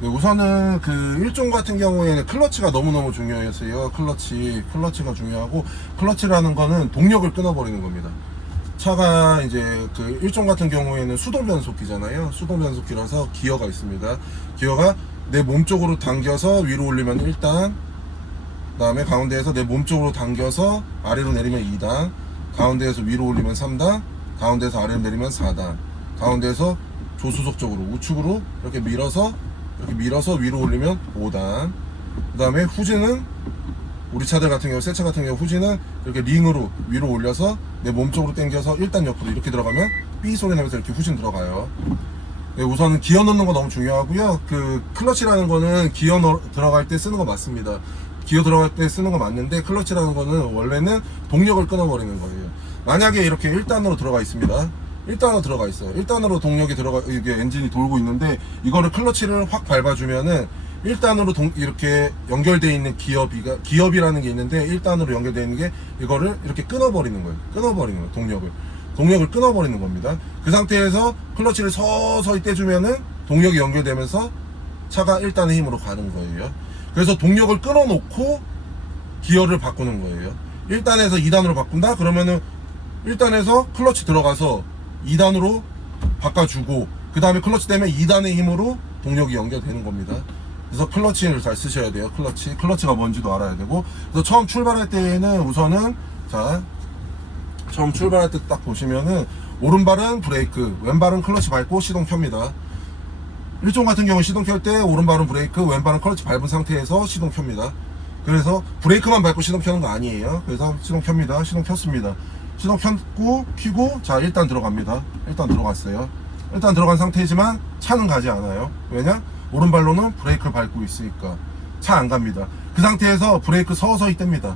네, 우선은 그 1종 같은 경우에는 클러치가 너무너무 중요해서요. 클러치가 중요하고, 클러치라는 거는 동력을 끊어버리는 겁니다. 차가 이제 그 1종 같은 경우에는 수동 변속기잖아요. 수동 변속기라서 기어가 있습니다. 기어가 내 몸 쪽으로 당겨서 위로 올리면 1단, 그 다음에 가운데에서 내 몸 쪽으로 당겨서 아래로 내리면 2단, 가운데에서 위로 올리면 3단, 가운데에서 아래로 내리면 4단, 가운데에서 조수석 쪽으로 우측으로 이렇게 밀어서 위로 올리면 5단. 그 다음에 후진은 우리 차들 같은 경우, 새 차 같은 경우 후진은 이렇게 링으로 위로 올려서 내 몸쪽으로 당겨서 1단 옆으로 이렇게 들어가면 삐 소리 나면서 이렇게 후진 들어가요. 네, 우선은 기어 넣는 거 너무 중요하고요. 그 클러치라는 거는 들어갈 때 쓰는 거 맞습니다. 기어 들어갈 때 쓰는 거 맞는데, 클러치라는 거는 원래는 동력을 끊어버리는 거예요. 만약에 이렇게 1단으로 들어가 있습니다. 1단으로 들어가 있어요. 1단으로 동력이 이게 엔진이 돌고 있는데, 이거를 클러치를 확 밟아주면은 1단으로 이렇게 연결되어 있는 기업이라는 게 있는데, 1단으로 연결되어 있는 게 이거를 이렇게 끊어버리는 거예요. 동력을 끊어버리는 겁니다. 그 상태에서 클러치를 서서히 떼주면은 동력이 연결되면서 차가 1단의 힘으로 가는 거예요. 그래서 동력을 끊어놓고 기어를 바꾸는 거예요. 1단에서 2단으로 바꾼다? 그러면은 1단에서 클러치 들어가서 2단으로 바꿔주고, 그 다음에 클러치 때문에 2단의 힘으로 동력이 연결되는 겁니다. 그래서 클러치를 잘 쓰셔야 돼요. 클러치가 뭔지도 알아야 되고. 그래서 처음 출발할 때에는 우선은, 처음 출발할 때 딱 보시면은 오른발은 브레이크, 왼발은 클러치 밟고 시동 켭니다. 1종 같은 경우 시동 켤 때 오른발은 브레이크, 왼발은 클러치 밟은 상태에서 시동 켭니다. 그래서 브레이크만 밟고 시동 켜는 거 아니에요. 그래서 시동 켭니다. 시동 켰습니다. 시동 켜고 자, 일단 들어갑니다. 일단 들어갔어요. 일단 들어간 상태지만 차는 가지 않아요. 왜냐? 오른발로는 브레이크를 밟고 있으니까 차 안 갑니다. 그 상태에서 브레이크 서서히 뗍니다.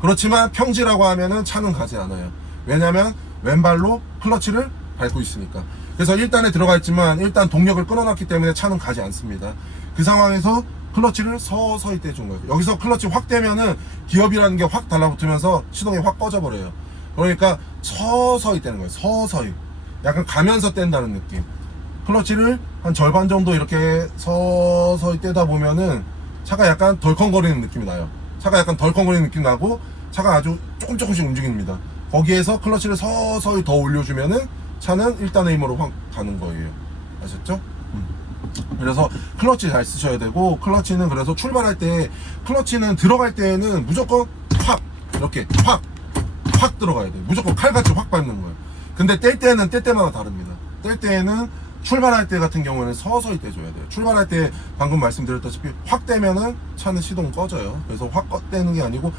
그렇지만 평지라고 하면은 차는 가지 않아요. 왜냐면 왼발로 클러치를 밟고 있으니까. 그래서 1단에 들어가 있지만 일단 동력을 끊어놨기 때문에 차는 가지 않습니다. 그 상황에서 클러치를 서서히 떼준 거예요. 여기서 클러치 확 떼면은 기업이라는 게 확 달라붙으면서 시동이 확 꺼져버려요. 그러니까 서서히 떼는 거예요. 서서히. 약간 가면서 뗀다는 느낌. 클러치를 한 절반 정도 이렇게 서서히 떼다 보면은 차가 약간 덜컹거리는 느낌이 나요. 차가 약간 덜컹거리는 느낌 나고, 차가 아주 조금씩 움직입니다. 거기에서 클러치를 서서히 더 올려주면은 차는 1단의 힘으로 확 가는 거예요. 아셨죠? 그래서 클러치 잘 쓰셔야 되고, 클러치는 그래서 출발할 때, 클러치는 들어갈 때는 무조건 확 이렇게 확 들어가야 돼요. 무조건 칼같이 확 밟는 거예요. 근데 뗄 때는 뗄 때마다 다릅니다. 뗄 때는 출발할 때 같은 경우에는 서서히 떼줘야 돼요. 출발할 때 방금 말씀드렸다시피 확 떼면은 차는 시동 꺼져요. 그래서 확 떼는 게 아니고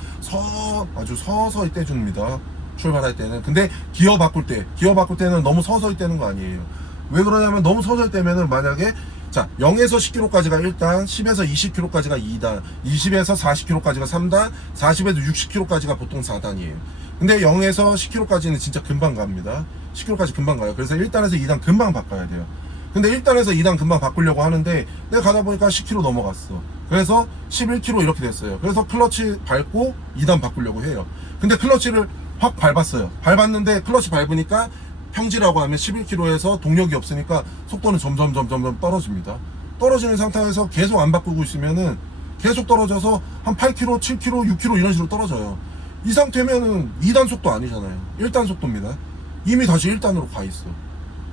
아주 서서히 떼줍니다. 출발할 때는. 근데 기어 바꿀 때는 너무 서서히 떼는 거 아니에요. 왜 그러냐면 너무 서서히 떼면은 만약에 0에서 10km까지가 1단, 10에서 20km까지가 2단, 20에서 40km까지가 3단, 40에서 60km까지가 보통 4단이에요. 근데 0에서 10km까지는 진짜 금방 갑니다. 10km까지 금방 가요. 그래서 1단에서 2단 금방 바꿔야 돼요. 근데 1단에서 2단 금방 바꾸려고 하는데 내가 가다 보니까 10km 넘어갔어. 그래서 11km 이렇게 됐어요. 그래서 클러치 밟고 2단 바꾸려고 해요. 근데 클러치를 확 밟았어요. 밟았는데 클러치 밟으니까 평지라고 하면 11km에서 동력이 없으니까 속도는 점점 떨어집니다. 떨어지는 상태에서 계속 안 바꾸고 있으면은 계속 떨어져서 한 8km, 7km, 6km 이런 식으로 떨어져요. 이 상태면은 2단 속도 아니잖아요. 1단 속도입니다. 이미 다시 1단으로 가 있어.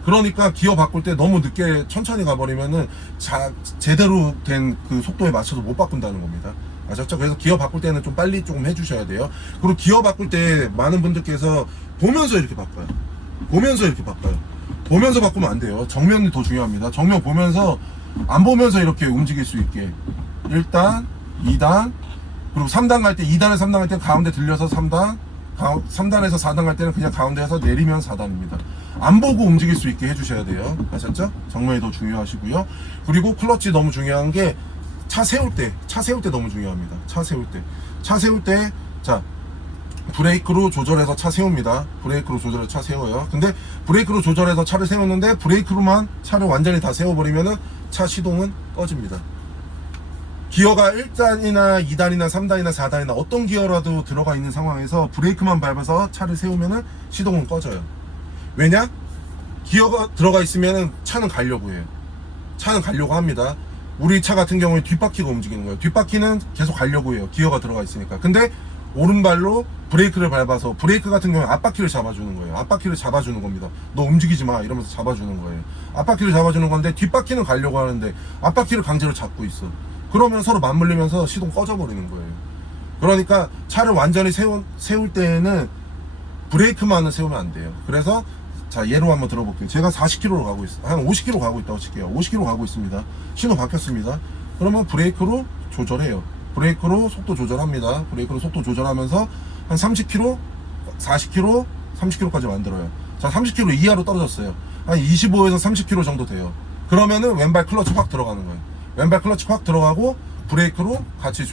그러니까 기어 바꿀 때 너무 늦게 천천히 가버리면은 제대로 된 그 속도에 맞춰서 못 바꾼다는 겁니다. 아셨죠? 그래서 기어 바꿀 때는 좀 빨리 조금 해주셔야 돼요. 그리고 기어 바꿀 때 많은 분들께서 보면서 이렇게 바꿔요. 보면서 바꾸면 안 돼요. 정면이 더 중요합니다. 정면 보면서, 안 보면서 이렇게 움직일 수 있게. 1단, 2단, 그리고 3단 갈 때, 2단에서 3단 갈 때는 가운데 들려서 3단, 3단에서 4단 갈 때는 그냥 가운데에서 내리면 4단입니다. 안 보고 움직일 수 있게 해주셔야 돼요. 아셨죠? 정면이 더 중요하시고요. 그리고 클러치 너무 중요한 게, 차 세울 때 너무 중요합니다. 차 세울 때, 브레이크로 조절해서 차 세웁니다. 브레이크로 조절해서 차 세워요. 근데 브레이크로 조절해서 차를 세우는데 브레이크로만 차를 완전히 다 세워버리면은 차 시동은 꺼집니다. 기어가 1단이나 2단이나 3단이나 4단이나 어떤 기어라도 들어가 있는 상황에서 브레이크만 밟아서 차를 세우면은 시동은 꺼져요. 왜냐? 기어가 들어가 있으면은 차는 가려고 해요. 차는 가려고 합니다. 우리 차 같은 경우에 뒷바퀴가 움직이는 거예요. 뒷바퀴는 계속 가려고 해요. 기어가 들어가 있으니까. 근데 오른발로 브레이크를 밟아서 브레이크 같은 경우에 앞바퀴를 잡아주는 거예요. 앞바퀴를 잡아주는 겁니다. 너 움직이지 마 이러면서 잡아주는 거예요. 앞바퀴를 잡아주는 건데 뒷바퀴는 가려고 하는데 앞바퀴를 강제로 잡고 있어. 그러면 서로 맞물리면서 시동 꺼져버리는 거예요. 그러니까 차를 완전히 세울 때에는 브레이크만은 세우면 안 돼요. 그래서 자 예로 한번 들어볼게요. 제가 40km로 가고 있어, 한 50km 가고 있다고 칠게요. 50km 가고 있습니다. 신호 바뀌었습니다. 그러면 브레이크로 조절해요. 브레이크로 속도 조절합니다. 브레이크로 속도 조절하면서 한 30km, 40km, 30km까지 만들어요. 자 30km 이하로 떨어졌어요. 한 25에서 30km 정도 돼요. 그러면은 왼발 클러치 확 들어가는 거예요. 왼발 클러치 확 들어가고 브레이크로 같이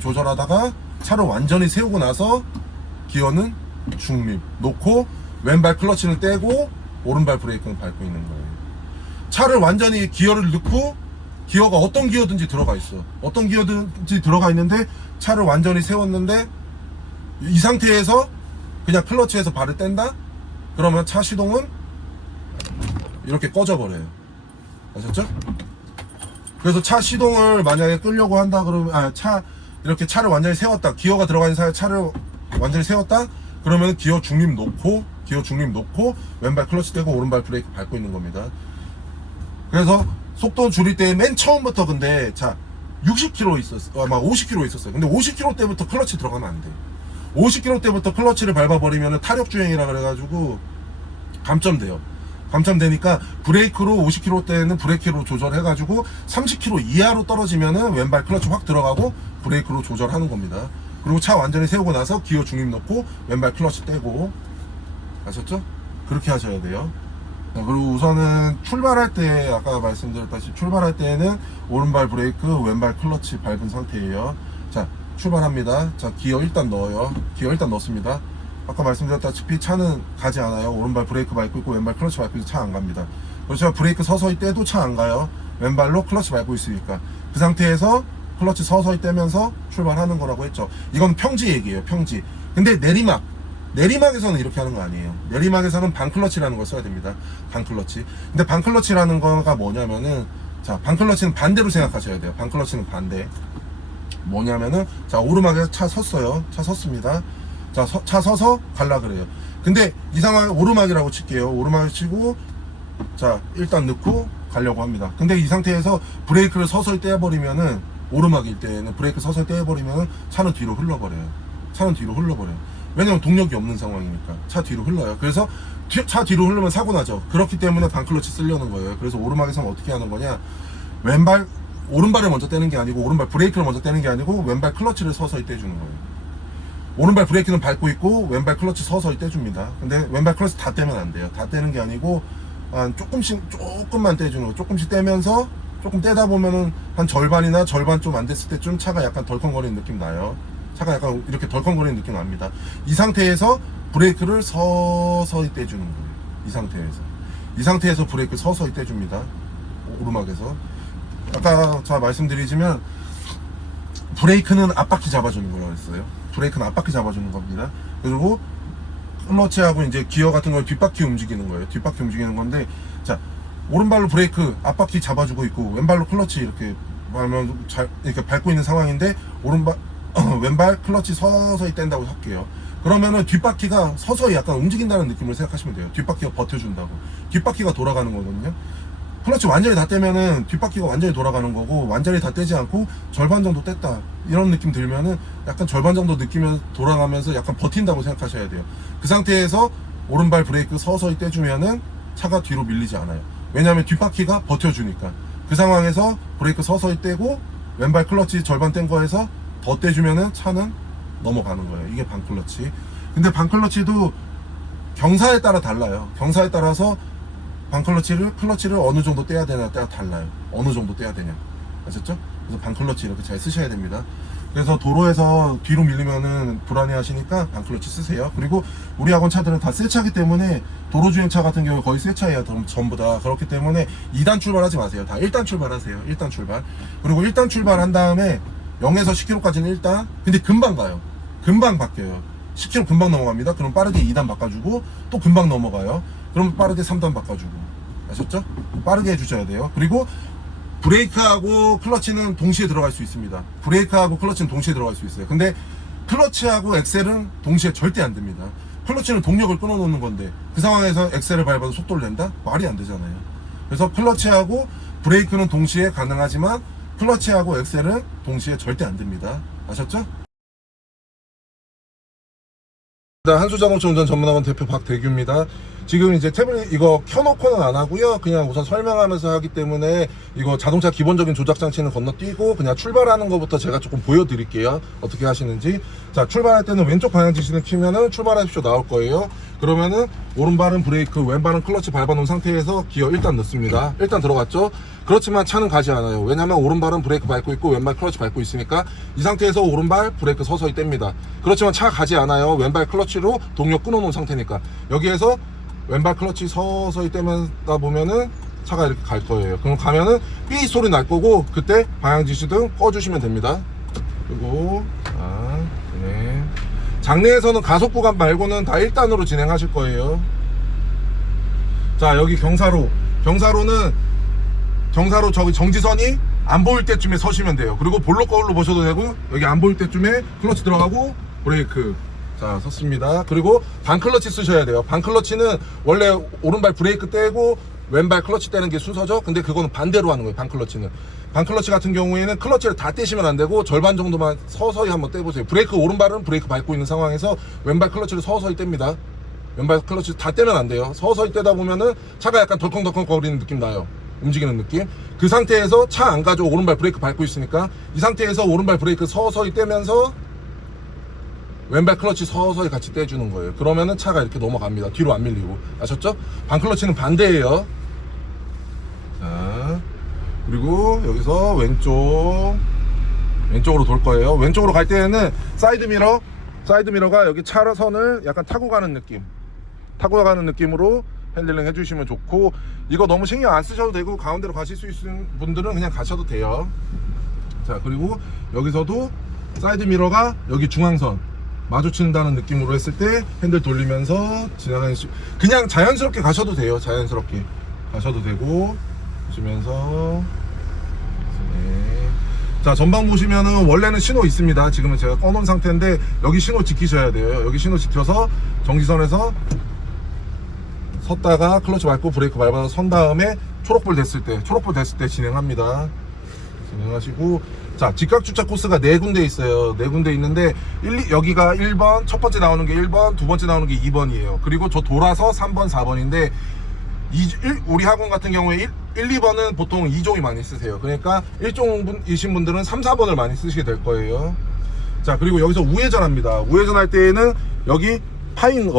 조절하다가 차를 완전히 세우고 나서 기어는 중립 놓고 왼발 클러치는 떼고 오른발 브레이크는 밟고 있는 거예요. 차를 완전히 기어를 넣고 기어가 어떤 기어든지 들어가 있어. 어떤 기어든지 들어가 있는데 차를 완전히 세웠는데 이 상태에서 그냥 클러치에서 발을 뗀다? 그러면 차 시동은 이렇게 꺼져버려요. 아셨죠? 그래서 차 시동을 만약에 끄려고 한다 그러면 이렇게 차를 완전히 세웠다. 기어가 들어가 있는 사이에 차를 완전히 세웠다? 그러면 기어 중립 놓고 왼발 클러치 떼고 오른발 브레이크 밟고 있는 겁니다. 그래서 속도 줄일 때 맨 처음부터 근데 자 60km 있었어, 막 50km 있었어요. 근데 50km 때부터 클러치 들어가면 안 돼. 50km 때부터 클러치를 밟아버리면 타력 주행이라 그래가지고 감점돼요. 감점되니까 브레이크로 50km 때는 브레이크로 조절해가지고 30km 이하로 떨어지면은 왼발 클러치 확 들어가고 브레이크로 조절하는 겁니다. 그리고 차 완전히 세우고 나서 기어 중립 넣고 왼발 클러치 떼고. 아셨죠? 그렇게 하셔야 돼요. 자, 그리고 우선은 출발할 때 아까 말씀드렸다시피 출발할 때는 오른발 브레이크 왼발 클러치 밟은 상태예요. 자 출발합니다. 자 기어 일단 넣어요. 기어 일단 넣습니다. 아까 말씀드렸다시피 차는 가지 않아요. 오른발 브레이크 밟고 있고 왼발 클러치 밟고 있고 차 안 갑니다. 그렇죠. 브레이크 서서히 떼도 차 안 가요. 왼발로 클러치 밟고 있으니까. 그 상태에서 클러치 서서히 떼면서 출발하는 거라고 했죠. 이건 평지 얘기예요. 평지. 근데 내리막에서는 이렇게 하는 거 아니에요. 내리막에서는 반클러치라는 걸 써야 됩니다. 반클러치. 근데 반클러치라는 거가 뭐냐면은, 자, 반클러치는 반대로 생각하셔야 돼요. 반클러치는 반대. 뭐냐면은, 자, 오르막에서 차 섰어요. 차 섰습니다. 자, 차 서서 갈라 그래요. 근데 이 상황에 오르막이라고 칠게요. 오르막을 치고, 자, 일단 넣고 가려고 합니다. 근데 이 상태에서 브레이크를 서서히 떼어버리면은, 오르막일 때는 브레이크 서서히 떼어버리면은 차는 뒤로 흘러버려요. 차는 뒤로 흘러버려요. 왜냐면 동력이 없는 상황이니까 차 뒤로 흘러요. 그래서 차 뒤로 흐르면 사고 나죠. 그렇기 때문에 반클러치 쓰려는 거예요. 그래서 오르막에서는 어떻게 하는 거냐, 오른발을 먼저 떼는 게 아니고 오른발 브레이크를 먼저 떼는 게 아니고 왼발 클러치를 서서히 떼주는 거예요. 오른발 브레이크는 밟고 있고 왼발 클러치 서서히 떼줍니다. 근데 왼발 클러치 다 떼면 안 돼요. 다 떼는 게 아니고 한 조금만 떼주는 거. 조금씩 떼면서 조금 떼다 보면은 한 절반이나 절반 좀 안 됐을 때쯤 차가 약간 덜컹거리는 느낌 나요. 차가 약간 이렇게 덜컹거리는 느낌 납니다. 이 상태에서 브레이크를 서서히 떼주는 거예요. 이 상태에서 브레이크 서서히 떼줍니다. 오르막에서. 아까 자 말씀드리지만 브레이크는 앞바퀴 잡아주는 거라고 했어요. 브레이크는 앞바퀴 잡아주는 겁니다. 그리고 클러치하고 이제 기어 같은 걸 뒷바퀴 움직이는 거예요. 뒷바퀴 움직이는 건데, 자 오른발로 브레이크 앞바퀴 잡아주고 있고 왼발로 클러치 이렇게 이렇게 밟고 있는 상황인데 왼발 클러치 서서히 뗀다고 할게요. 그러면은 뒷바퀴가 서서히 약간 움직인다는 느낌으로 생각하시면 돼요. 뒷바퀴가 버텨준다고. 뒷바퀴가 돌아가는 거거든요. 클러치 완전히 다 떼면은 뒷바퀴가 완전히 돌아가는 거고, 완전히 다 떼지 않고 절반 정도 뗐다 이런 느낌 들면은 약간 절반 정도 느끼면 돌아가면서 약간 버틴다고 생각하셔야 돼요. 그 상태에서 오른발 브레이크 서서히 떼주면은 차가 뒤로 밀리지 않아요. 왜냐하면 뒷바퀴가 버텨주니까. 그 상황에서 브레이크 서서히 떼고 왼발 클러치 절반 뗀 거에서 더 떼주면은 차는 넘어가는 거예요. 이게 반클러치. 근데 반클러치도 경사에 따라 달라요. 경사에 따라서 클러치를 어느 정도 떼야 되냐 따라 달라요. 어느 정도 떼야 되냐. 아셨죠? 그래서 반클러치 이렇게 잘 쓰셔야 됩니다. 그래서 도로에서 뒤로 밀리면은 불안해 하시니까 반클러치 쓰세요. 그리고 우리 학원 차들은 다 새 차기 때문에, 도로주행차 같은 경우 거의 새 차예요. 전부 다. 그렇기 때문에 2단 출발하지 마세요. 다 1단 출발하세요. 1단 출발. 그리고 1단 출발한 다음에 0에서 10km까지는 1단. 근데 금방 가요. 금방 바뀌어요. 10km 금방 넘어갑니다. 그럼 빠르게 2단 바꿔주고 또 금방 넘어가요. 그럼 빠르게 3단 바꿔주고. 아셨죠? 빠르게 해주셔야 돼요. 그리고 브레이크하고 클러치는 동시에 들어갈 수 있습니다. 브레이크하고 클러치는 동시에 들어갈 수 있어요. 근데 클러치하고 엑셀은 동시에 절대 안 됩니다. 클러치는 동력을 끊어놓는 건데 그 상황에서 엑셀을 밟아도 속도를 낸다? 말이 안 되잖아요. 그래서 클러치하고 브레이크는 동시에 가능하지만 클러치하고 엑셀은 동시에 절대 안 됩니다. 아셨죠? 한수자동차 운전 전문학원 대표 박대규입니다. 지금 이제 태블릿 이거 켜놓고는 안 하고요. 그냥 우선 설명하면서 하기 때문에 이거 자동차 기본적인 조작 장치는 건너뛰고 그냥 출발하는 것부터 제가 조금 보여드릴게요. 어떻게 하시는지. 자, 출발할 때는 왼쪽 방향 지시를 키면은 출발하십시오 나올 거예요. 그러면은 오른발은 브레이크, 왼발은 클러치 밟아놓은 상태에서 기어 일단 넣습니다. 일단 들어갔죠. 그렇지만 차는 가지 않아요. 왜냐면 오른발은 브레이크 밟고 있고 왼발 클러치 밟고 있으니까 이 상태에서 오른발 브레이크 서서히 뗍니다. 그렇지만 차가 가지 않아요. 왼발 클러치로 동력 끊어놓은 상태니까. 여기에서 왼발 클러치 서서히 떼면다 보면은 차가 이렇게 갈 거예요. 그럼 가면은 삐 소리 날 거고 그때 방향 지시등 꺼주시면 됩니다. 그리고 네. 장내에서는 가속 구간 말고는 다 1단으로 진행하실 거예요. 자, 여기 경사로는 저기 정지선이 안 보일 때쯤에 서시면 돼요. 그리고 볼록 거울로 보셔도 되고 여기 안 보일 때쯤에 클러치 들어가고 브레이크. 자, 섰습니다. 그리고 반클러치 쓰셔야 돼요. 반클러치는 원래 오른발 브레이크 떼고 왼발 클러치 떼는 게 순서죠. 근데 그거는 반대로 하는 거예요. 반클러치는. 반클러치 같은 경우에는 클러치를 다 떼시면 안 되고 절반 정도만 서서히 한번 떼보세요. 브레이크 오른발은 브레이크 밟고 있는 상황에서 왼발 클러치를 서서히 뗍니다. 왼발 클러치 다 떼면 안 돼요. 서서히 떼다 보면은 차가 약간 덜컹덜컹 거리는 느낌 나요. 움직이는 느낌. 그 상태에서 차 안 가죠. 오른발 브레이크 밟고 있으니까. 이 상태에서 오른발 브레이크 서서히 떼면서 왼발 클러치 서서히 같이 떼주는 거예요. 그러면은 차가 이렇게 넘어갑니다. 뒤로 안 밀리고. 아셨죠? 반클러치는 반대예요. 자, 그리고 여기서 왼쪽으로 돌 거예요. 왼쪽으로 갈 때는 사이드미러가 여기 차선을 약간 타고 가는 느낌으로 핸들링 해주시면 좋고, 이거 너무 신경 안 쓰셔도 되고 가운데로 가실 수 있는 분들은 그냥 가셔도 돼요. 자, 그리고 여기서도 사이드미러가 여기 중앙선 마주친다는 느낌으로 했을 때 핸들 돌리면서 지나가는 그냥 자연스럽게 가셔도 돼요. 자연스럽게 가셔도 되고 보시면서. 네. 자, 전방 보시면은 원래는 신호 있습니다. 지금은 제가 꺼놓은 상태인데 여기 신호 지키셔야 돼요. 여기 신호 지켜서 정지선에서 섰다가 클러치 밟고 브레이크 밟아서 선 다음에 초록불 됐을 때 진행합니다. 진행하시고, 자, 직각 주차 코스가 4군데 있어요. 4군데 있는데 여기가 1번, 첫 번째 나오는 게 1번, 두 번째 나오는 게 2번이에요. 그리고 저 돌아서 3번, 4번인데 우리 학원 같은 경우에 1, 2번은 보통 2종이 많이 쓰세요. 그러니까 1종이신 분들은 3, 4번을 많이 쓰시게 될 거예요. 자, 그리고 여기서 우회전합니다. 우회전할 때에는 여기 파인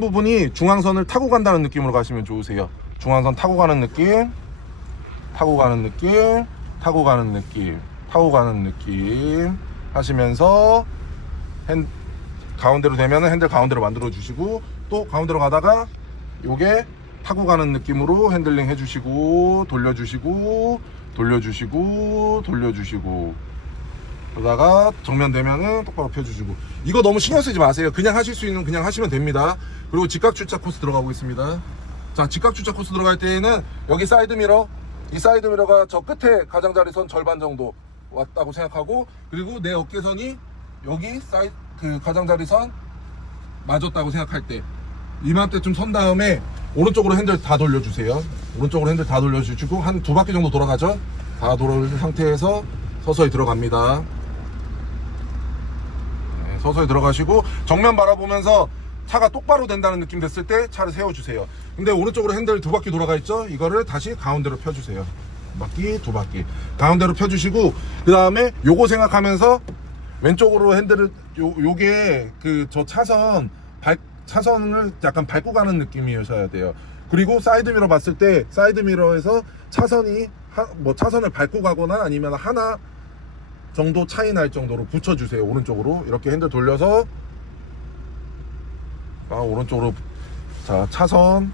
부분이 중앙선을 타고 간다는 느낌으로 가시면 좋으세요. 중앙선 타고 가는 느낌 하시면서 가운데로 되면은 핸들 가운데로 만들어 주시고, 또 가운데로 가다가 요게 타고 가는 느낌으로 핸들링 해주시고 돌려주시고 그러다가 정면 되면은 똑바로 펴주시고. 이거 너무 신경 쓰지 마세요. 그냥 하실 수 있는 그냥 하시면 됩니다. 그리고 직각 주차 코스 들어가 보겠습니다. 자, 직각 주차 코스 들어갈 때에는 여기 이 사이드미러가 저 끝에 가장자리선 절반 정도 왔다고 생각하고, 그리고 내 어깨선이 여기 그 가장자리선 맞았다고 생각할 때 이맘때쯤 선 다음에 오른쪽으로 핸들 다 돌려주세요. 오른쪽으로 핸들 다 돌려주시고 한 2바퀴 정도 돌아가죠. 다 돌아온 상태에서 서서히 들어갑니다. 네, 서서히 들어가시고 정면 바라보면서 차가 똑바로 된다는 느낌 됐을 때 차를 세워주세요. 근데 오른쪽으로 핸들 2바퀴 돌아가 있죠? 이거를 다시 가운데로 펴주세요. 2바퀴 가운데로 펴주시고, 그 다음에 요거 생각하면서 왼쪽으로 핸들을 요게 저 차선을 약간 밟고 가는 느낌이셔야 돼요. 그리고 사이드미러 봤을 때 사이드미러에서 차선을 밟고 가거나 아니면 하나 정도 차이 날 정도로 붙여주세요. 오른쪽으로 이렇게 핸들 돌려서 오른쪽으로. 자, 차선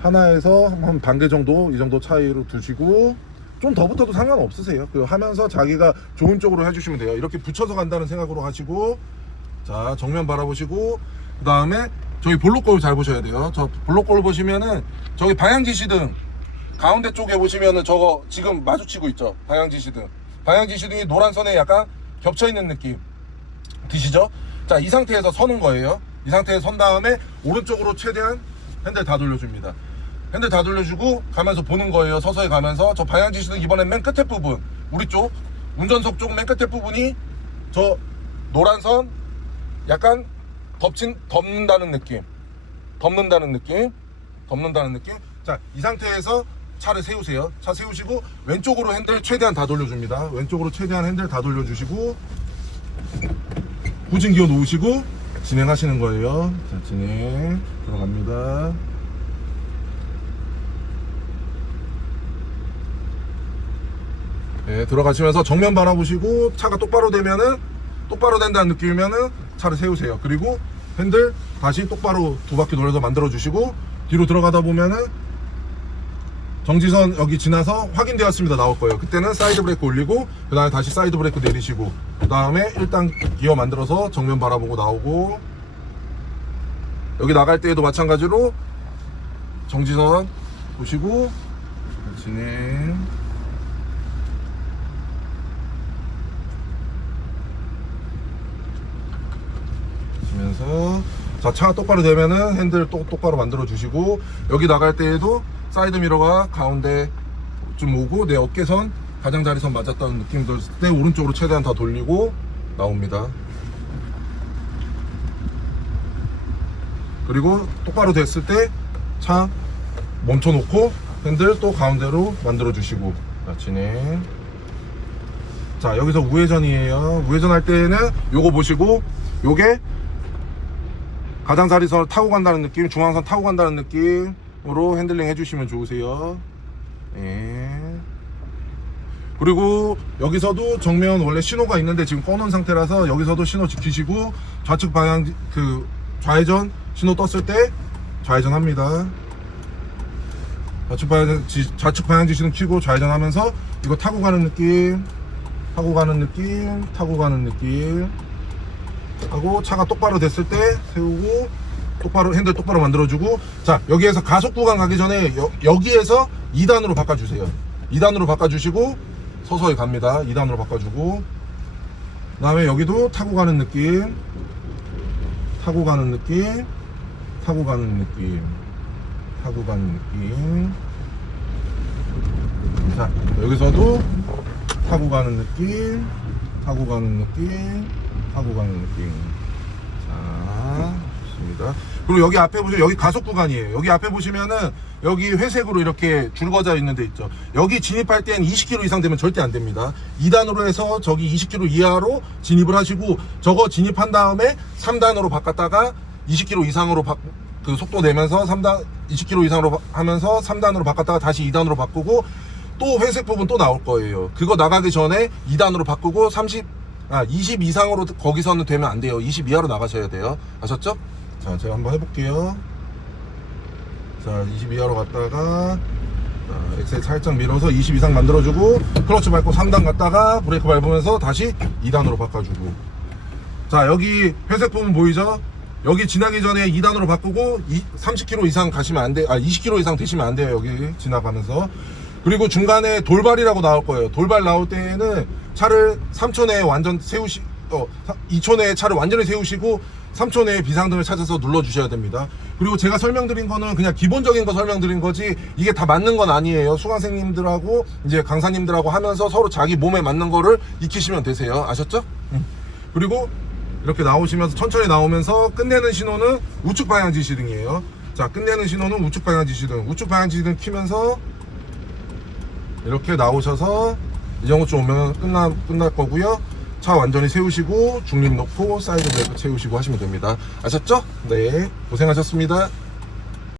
하나에서 한 반개 정도, 이 정도 차이로 두시고, 좀 더 붙어도 상관없으세요. 그 하면서 자기가 좋은 쪽으로 해주시면 돼요. 이렇게 붙여서 간다는 생각으로 하시고, 자, 정면 바라보시고, 그 다음에 저기 볼록 거울 잘 보셔야 돼요. 저 볼록 거울 보시면은 저기 방향 지시등 가운데 쪽에 보시면은 저거 지금 마주치고 있죠. 방향지시등. 방향지시등이 노란 선에 약간 겹쳐있는 느낌 드시죠? 자, 이 상태에서 서는 거예요. 이 상태에서 선 다음에 오른쪽으로 최대한 핸들 다 돌려줍니다. 핸들 다 돌려주고 가면서 보는 거예요. 서서히 가면서. 저 방향지시등 이번엔 맨 끝에 부분, 우리 쪽 운전석 쪽 맨 끝에 부분이 저 노란 선 약간 덮는다는 느낌. 자, 이 상태에서 차를 세우세요. 차 세우시고 왼쪽으로 핸들 최대한 다 돌려줍니다. 왼쪽으로 최대한 핸들 다 돌려주시고 후진기어 놓으시고 진행하시는 거예요. 자, 진행 들어갑니다. 네, 들어가시면서 정면 바라보시고 차가 똑바로 되면은, 똑바로 된다는 느낌이면은 차를 세우세요. 그리고 핸들 다시 똑바로 두 바퀴 돌려서 만들어 주시고 뒤로 들어가다 보면은 정지선 여기 지나서 확인되었습니다 나올 거예요. 그때는 사이드 브레이크 올리고 그 다음에 다시 사이드 브레이크 내리시고 그 다음에 1단 기어 만들어서 정면 바라보고 나오고, 여기 나갈 때에도 마찬가지로 정지선 보시고 진행. 하시면서 자, 차가 똑바로 되면은 핸들 똑바로 만들어 주시고, 여기 나갈 때에도 사이드 미러가 가운데 좀 오고 내 어깨선 가장자리선 맞았다는 느낌이 들었을 때 오른쪽으로 최대한 다 돌리고 나옵니다. 그리고 똑바로 됐을 때 차 멈춰 놓고 핸들 또 가운데로 만들어 주시고, 자, 진행. 자, 여기서 우회전이에요. 우회전 할 때는 요거 보시고, 요게 가장자리선을 타고 간다는 느낌, 중앙선 타고 간다는 느낌으로 핸들링 해주시면 좋으세요. 예. 그리고 여기서도 정면 원래 신호가 있는데 지금 꺼놓은 상태라서 여기서도 신호 지키시고, 좌측 방향 좌회전 신호 떴을 때 좌회전 합니다. 좌측 방향 지시는 켜고 좌회전 하면서 이거 타고 가는 느낌 하고, 차가 똑바로 됐을 때 세우고 똑바로 핸들 똑바로 만들어주고. 자, 여기에서 가속 구간 가기 전에 여기에서 2단으로 바꿔주세요. 2단으로 바꿔주시고 서서히 갑니다. 2단으로 바꿔주고, 그 다음에 여기도 타고 가는 느낌. 자, 여기서도 타고 가는 느낌. 자, 좋습니다. 그리고 여기 앞에 보시면 여기 가속 구간이에요. 여기 앞에 보시면은 여기 회색으로 이렇게 줄거져 있는 데 있죠. 여기 진입할 땐 20km 이상 되면 절대 안 됩니다. 2단으로 해서 저기 20km 이하로 진입을 하시고, 저거 진입한 다음에 3단으로 바꿨다가 20km 이상으로 그 속도 내면서 20km 이상으로 하면서 3단으로 바꿨다가 다시 2단으로 바꾸고, 또 회색 부분 또 나올 거예요. 그거 나가기 전에 2단으로 바꾸고 20 이상으로 거기서는 되면 안 돼요. 20 이하로 나가셔야 돼요. 아셨죠? 자, 제가 한번 해볼게요. 자, 20 이하로 갔다가 엑셀 살짝 밀어서 20 이상 만들어주고, 클러치 밟고 3단 갔다가 브레이크 밟으면서 다시 2단으로 바꿔주고. 자, 여기 회색 부분 보이죠? 여기 지나기 전에 2단으로 바꾸고 30km 이상 가시면 안 돼. 20km 이상 되시면 안 돼요. 여기 지나가면서. 그리고 중간에 돌발이라고 나올 거예요. 돌발 나올 때는 차를 3초 내에 완전 2초 내에 차를 완전히 세우시고 3초 내에 비상등을 찾아서 눌러주셔야 됩니다. 그리고 제가 설명드린 거는 그냥 기본적인 거 설명드린 거지, 이게 다 맞는 건 아니에요. 수강생님들하고 이제 강사님들하고 하면서 서로 자기 몸에 맞는 거를 익히시면 되세요. 아셨죠? 그리고 이렇게 나오시면서 천천히 나오면서 끝내는 신호는 우측 방향 지시등이에요. 자, 끝내는 신호는 우측 방향 지시등. 우측 방향 지시등 키면서 이렇게 나오셔서 이 정도쯤 오면 끝날 거고요. 차 완전히 세우시고 중립 놓고 사이드 브레이크 채우시고 하시면 됩니다. 아셨죠? 네, 고생하셨습니다.